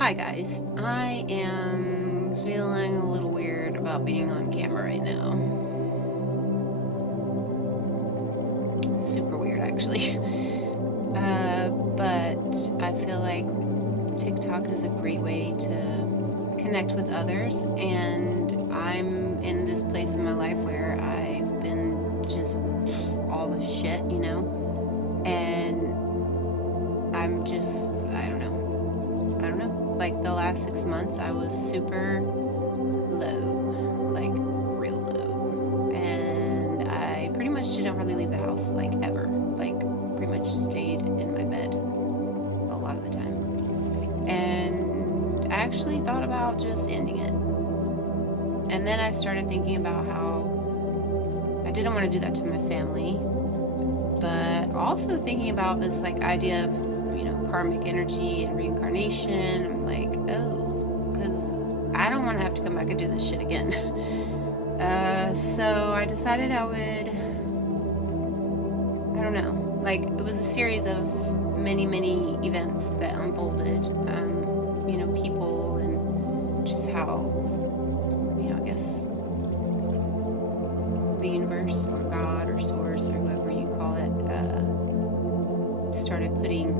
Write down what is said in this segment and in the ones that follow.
Hi guys, I am feeling a little weird about being on camera right now. Super weird actually. But I feel like TikTok is a great way to connect with others, and I'm in this place in my life where I've been just all the shit, and I don't know. Like the last 6 months, I was super low, like real low. And I pretty much didn't hardly leave the house, like ever. Like, pretty much stayed in my bed a lot of the time. And I actually thought about just ending it. And then I started thinking about how I didn't want to do that to my family, but also thinking about this like idea of karmic energy and reincarnation. I'm like, oh, because I don't want to have to come back and do this shit again. So I decided I would, I don't know, like it was a series of many events that unfolded, people and just how, I guess the universe or God or source or whoever you call it, started putting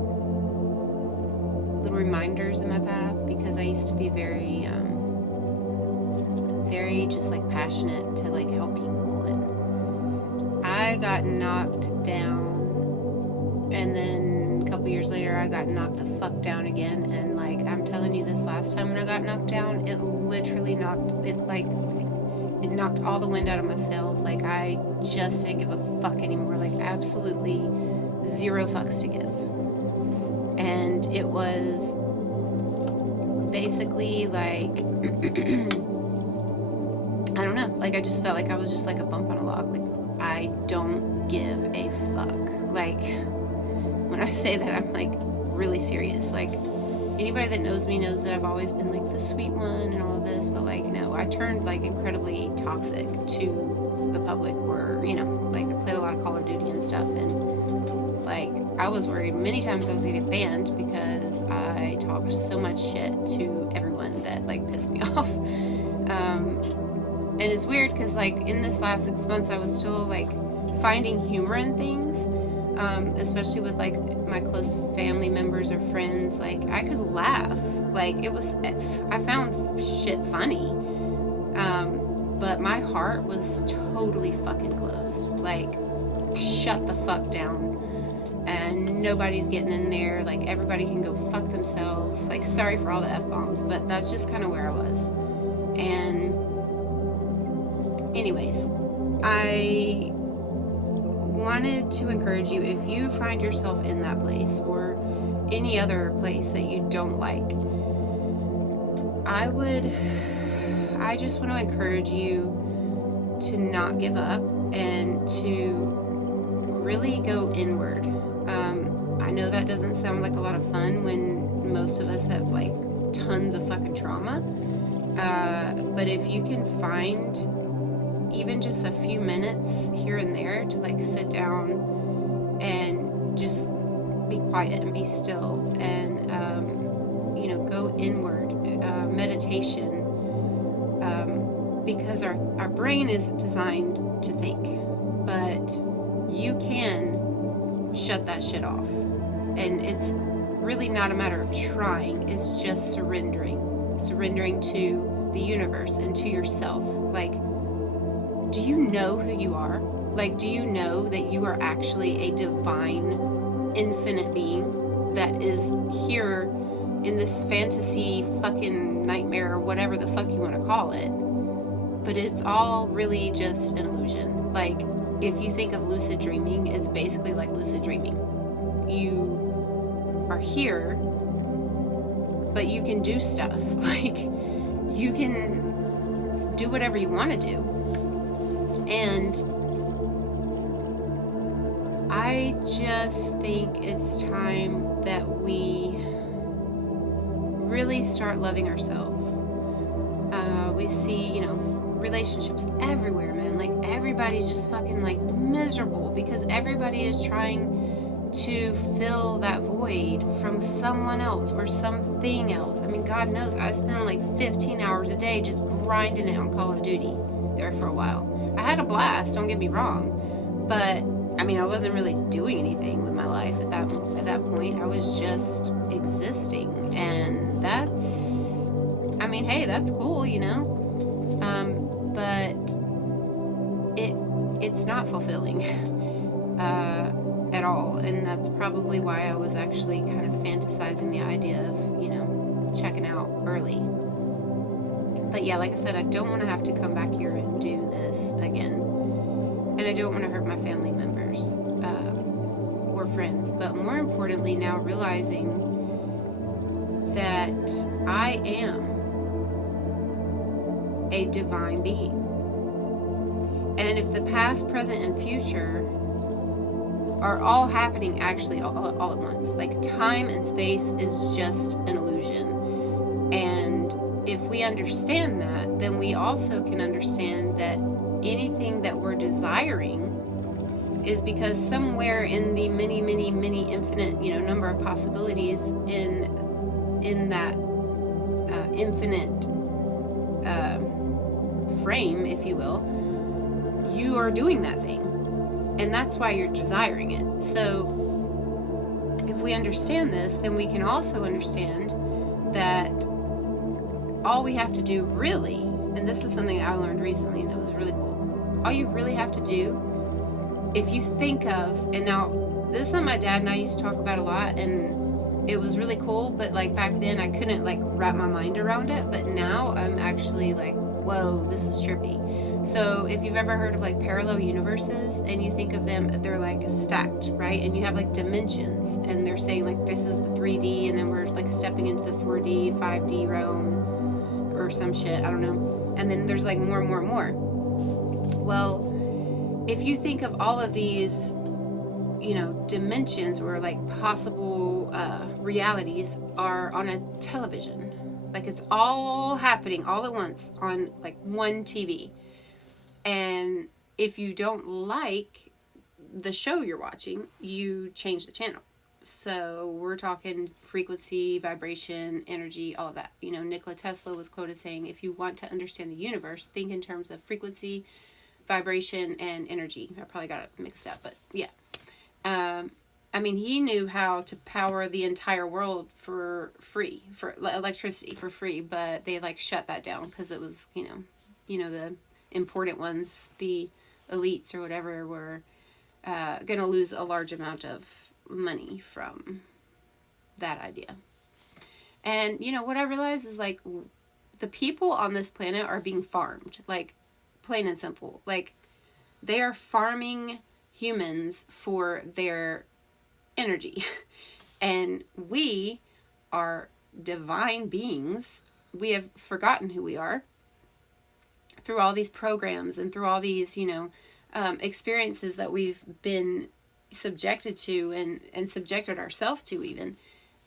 little reminders in my path, because I used to be very just like passionate to like help people, and I got knocked down, and then a couple years later I got knocked the fuck down again. And like, I'm telling you, this last time when I got knocked down, it literally knocked all the wind out of my sails. Like, I just didn't give a fuck anymore, like absolutely zero fucks to give. And it was basically like I don't know, like I just felt like I was just like a bump on a log. Like, I don't give a fuck. Like, when I say that, I'm like really serious. Like, anybody that knows me knows that I've always been like the sweet one and all of this, but like, no, I turned like incredibly toxic to the public, where, like I played a lot of Call of Duty and stuff, and like I was worried many times I was gonna get banned because I talked so much shit to everyone that like pissed me off. And it's weird because like in this last 6 months I was still like finding humor in things, especially with like my close family members or friends. Like, I could laugh, like I found shit funny, but my heart was totally fucking closed, like shut the fuck down, and nobody's getting in there. Like, everybody can go fuck themselves. Like, sorry for all the F-bombs, but that's just kind of where I was. And anyways, I wanted to encourage you, if you find yourself in that place or any other place that you don't like, I just want to encourage you to not give up and to really go inward. I know that doesn't sound like a lot of fun when most of us have like tons of fucking trauma, but if you can find even just a few minutes here and there to like sit down and just be quiet and be still, and go inward, meditation, because our brain is designed to think, but you can shut that shit off. And it's really not a matter of trying, it's just surrendering to the universe and to yourself. Like, do you know who you are? Like, do you know that you are actually a divine, infinite being that is here in this fantasy fucking nightmare, or whatever the fuck you want to call it? But it's all really just an illusion. Like, if you think of lucid dreaming, it's basically like lucid dreaming. You are here, but you can do stuff. Like, you can do whatever you want to do. And I just think it's time that we really start loving ourselves. We see, relationships everywhere, man. Like, everybody's just fucking like miserable because everybody is trying to fill that void from someone else or something else. I mean, God knows I spent like 15 hours a day just grinding it on Call of Duty there for a while. I had a blast, don't get me wrong, but I mean, I wasn't really doing anything with my life at that point. I was just existing, and that's, I mean, hey, that's cool, you know. But it's not fulfilling at all, and that's probably why I was actually kind of fantasizing the idea of, you know, checking out early. But yeah, like I said, I don't want to have to come back here and do this again, and I don't want to hurt my family members or friends. But more importantly, now realizing that I am a divine being. And if the past, present, and future are all happening actually all at once, like time and space is just an illusion. And if we understand that, then we also can understand that anything that we're desiring is because somewhere in the many, many, many infinite, you know, number of possibilities in that infinite frame, if you will, you are doing that thing, and that's why you're desiring it. So if we understand this, then we can also understand that all we have to do really, and this is something I learned recently that was really cool, all you really have to do, if you think of, and now this is something my dad and I used to talk about a lot, and it was really cool, but like back then I couldn't like wrap my mind around it, but now I'm actually like, whoa, this is trippy. So if you've ever heard of like parallel universes, and you think of them, they're like stacked, right? And you have like dimensions, and they're saying like this is the 3D, and then we're like stepping into the 4D, 5D realm or some shit, I don't know. And then there's like more and more and more. Well, if you think of all of these, you know, dimensions or like possible realities are on a television, like it's all happening all at once on like one TV. And if you don't like the show you're watching, you change the channel. So we're talking frequency, vibration, energy, all of that. You know, Nikola Tesla was quoted saying, if you want to understand the universe, think in terms of frequency, vibration, and energy. I probably got it mixed up, but yeah. I mean, he knew how to power the entire world for free, for electricity for free, but they like shut that down because it was, you know, the important ones, the elites or whatever, were going to lose a large amount of money from that idea. And, you know, what I realized is like the people on this planet are being farmed, like plain and simple. Like they are farming humans for their energy. And we are divine beings. We have forgotten who we are through all these programs and through all these, you know, experiences that we've been subjected to and subjected ourselves to even.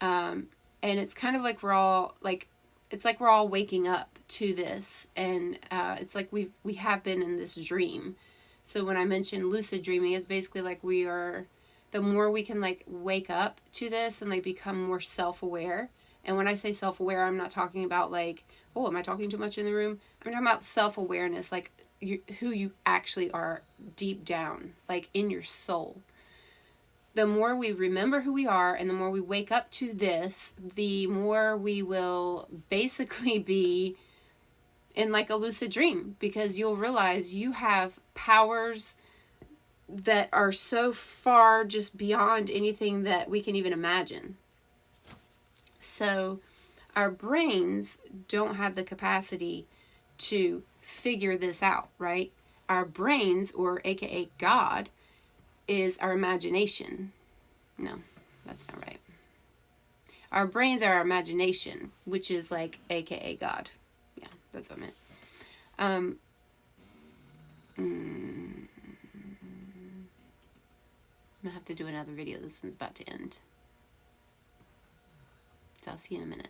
And it's kind of like we're all like, it's like we're all waking up to this. And it's like we have been in this dream. So when I mention lucid dreaming, it's basically like we are, the more we can like wake up to this and like become more self-aware. And when I say self-aware, I'm not talking about like, oh, am I talking too much in the room? I'm talking about self-awareness, like who you actually are deep down, like in your soul. The more we remember who we are and the more we wake up to this, the more we will basically be in like a lucid dream, because you'll realize you have powers that are so far just beyond anything that we can even imagine. So our brains don't have the capacity to figure this out, right? Our brains, or aka God, is our imagination. No, that's not right. Our brains are our imagination, which is like aka God. Yeah, that's what I meant. I'm gonna have to do another video. This one's about to end. So I'll see you in a minute.